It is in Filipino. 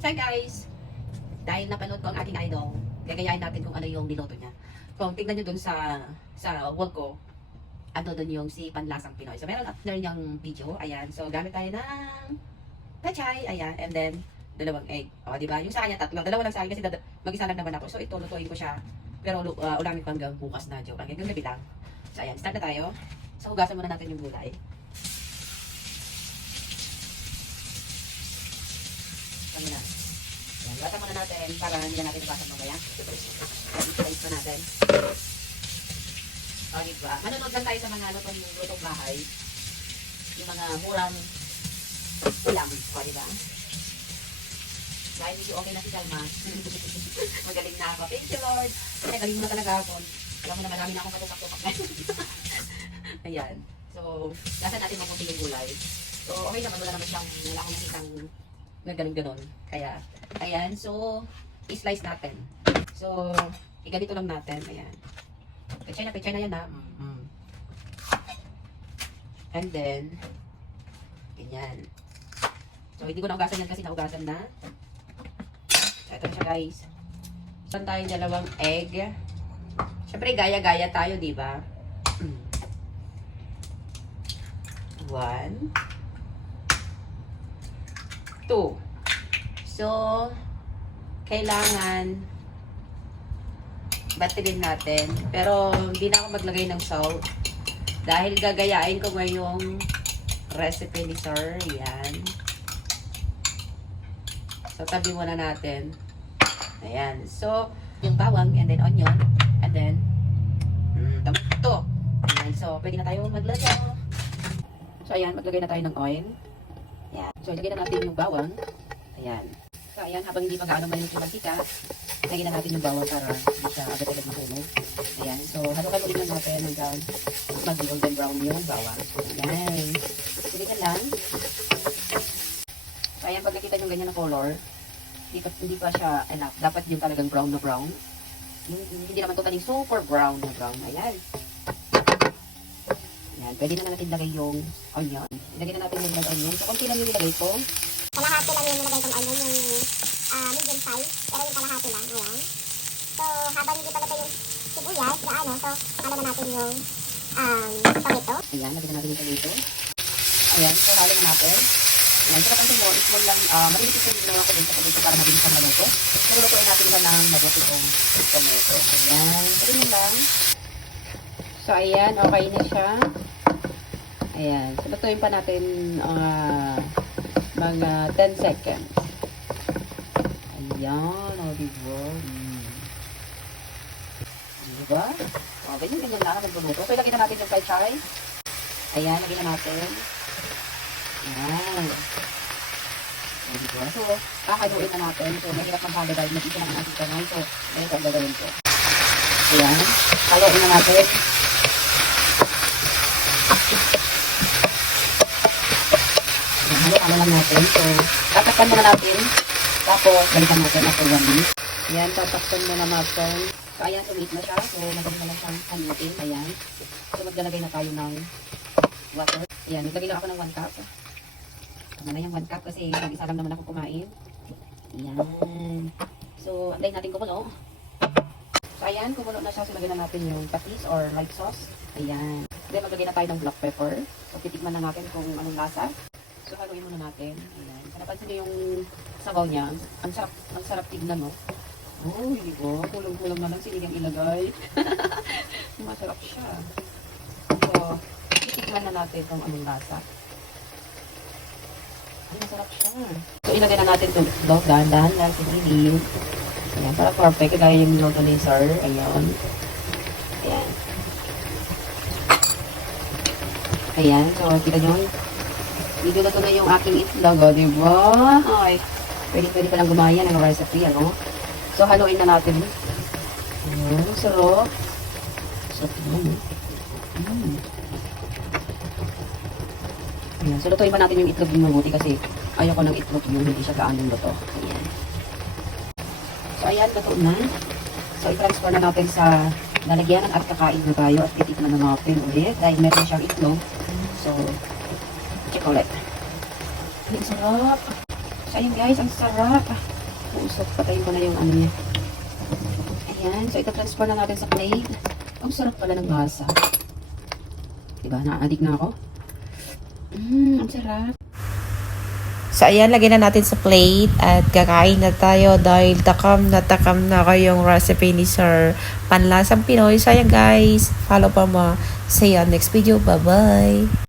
So guys, dahil napanood ko ang aking idol, gagayahin natin kung ano yung niloto niya. Kung tignan nyo dun sa wall ko, ano dun yung si Panlasang Pinoy. So meron after niyang video, ayan. So gamit tayo ng pechay, ayan. And then, dalawang egg. O, diba? Yung sa kanya tatlo. Dalawa lang sa akin kasi mag-isa lang naman ako. So ito, lutuin ko siya. Pero ulamin ko hanggang bukas na, joke. Hanggang gabi lang. So ayan, start na tayo. So hugasan muna natin yung gulay. Ano na? Ayan, hugasan muna natin para hindi na natin ipasan mamaya. I-slice pa natin. O, diba? Manonood lang tayo sa mga lutong bahay. Yung mga murang ulam. O, diba? Dahil medyo okay na si Salma. Magaling na ako. Thank you, Lord. Kaya galing mo na talaga ako. Alam mo na marami na akong katupak-tupak na. Ayan. So, nasa natin mabuti yung gulay. So, okay naman. Wala naman siyang, wala akong nakitang ganun-ganon. Kaya, ayan. So, i-slice natin. So, iganito lang natin. Ayan. Pechay na yan ha. And then, ganyan. So, hindi ko na ugasan yan kasi naugasan na. So, ito siya guys. Saan tayo dalawang egg? Siyempre, gaya-gaya tayo, di ba? 1, 2. So, kailangan batilin natin. Pero, hindi na ako maglagay ng salt. Dahil gagayain ko ngayong recipe ni Sir. Yan. So, tabi muna natin. Ayan. So, yung bawang and then onion. And then, tomato. Ayan. So, pwede na tayo maglagay. So, ayan. Maglagay na tayo ng oil. Ayan. So, ilagay na natin yung bawang. Ayan. So, ayan. Habang hindi pa gaano mainit yung mantika, lagyan na natin yung bawang para hindi siya agad-agad mahulog. Ayan. So, halo-halo lang natin hanggang mag-golden brown yung bawang. Ayan. Sige ka lang. So, ayan. Pag nakita nyo ganyan na color, hindi pa siya enough. Dapat yung talagang brown na brown. Hindi naman totally super brown na brown. Ayan. Ayan. Pwede na natin lagay yung onion. Ilagay na natin yung onion. So, konti lang yung nilagay ko. Kalahati lang yung nilagay kong onion, yung medium size. Pero yung kalahati lang. Ayan. So, habang hindi pa natin yung sibuyas, gaano, so, ano na natin yung tomato. Ayan. Lagay na natin yung tomato. Ayan. So, halo na natin. Ayan. So, kapansin mo, small lang, malilitis yung ginawa ko din sa tomato para mabilis ang maluto. So, lutuin natin siya ng mabuti itong tomato. Ayan. So, yun lang. So, ayan. Okay na siya. Ayan. So, lutuin pa natin mga 10 seconds. Ayan. O, diba? Diba? O, ganyan lang. Nagluluto. So, ilagay na natin yung pechay. Ayan. Lagay na natin. Ayan. O, diba? So, kakaluin na natin. So, mahirap maghalo dahil mag-isa lang natin kanay. So, ganyan ang gagawin ko. Ayan. Haluin na natin. Halo lang natin. So, tatakpan muna natin. Tapos, balikan natin after 1 minute. Ayan, tatakpan muna natin. So, ayan, sumit na siya. So, magaling na lang siyang halutin. Ayan. So, maglalagay na tayo ng water. Ayan, naglagay lang ako ng 1 cup. Tama na yung 1 cup kasi mag-isa lang naman ako kumain. Ayan. So, antayin natin kumulo. So, ayan, kumulo na siya. So, lagyan na natin yung patis or light sauce. Ayan. Then, maglagay na tayo ng black pepper. So, titikman na natin kung anong lasa. So, haluin muna natin. Ayan. So, napansin niyo yung sabaw niya. Ang sarap tignan, no? Oh, hindi ko. Kulang-kulang na lang sinigang ilagay. Masarap siya. So, titikman na natin kung anong lasa. Ay, masarap siya. So, ilagay na natin ito. Dahan-dahan lang, sinilin. Ayan, para perfect. Kagaya yung niloto ni Sir. Ayan. Ayan. Ayan. So, kita nyo. Dito na ito na yung aking itlog, o, diba? Ay, pwede pa lang gumaya ng recipe, ano? So, haluin na natin. Ayan, sarap. Sarap naman, Ayan, so lutuin pa natin yung itlog yung mabuti kasi ayoko ng itlog yung hindi siya gaanong luto. Ayan. So, ayan, luto na. So, i-transfer na natin sa lalagyanan at kakain na tayo at titikman na natin ulit dahil meron siyang itlog. So, check ulit. Ang sarap. So, ayun guys, ang sarap. Usok, patayin ko na yung ano niya. Ayan, so ita-transfer na natin sa plate. Ang sarap pala ng lasa. Diba, na-addict na ako? Ang sarap. So, ayan, lagyan na natin sa plate at kakain na tayo dahil takam na kayong recipe ni Sir Panlasang Pinoy. So, ayan guys, follow pa mo. See you on next video. Bye-bye!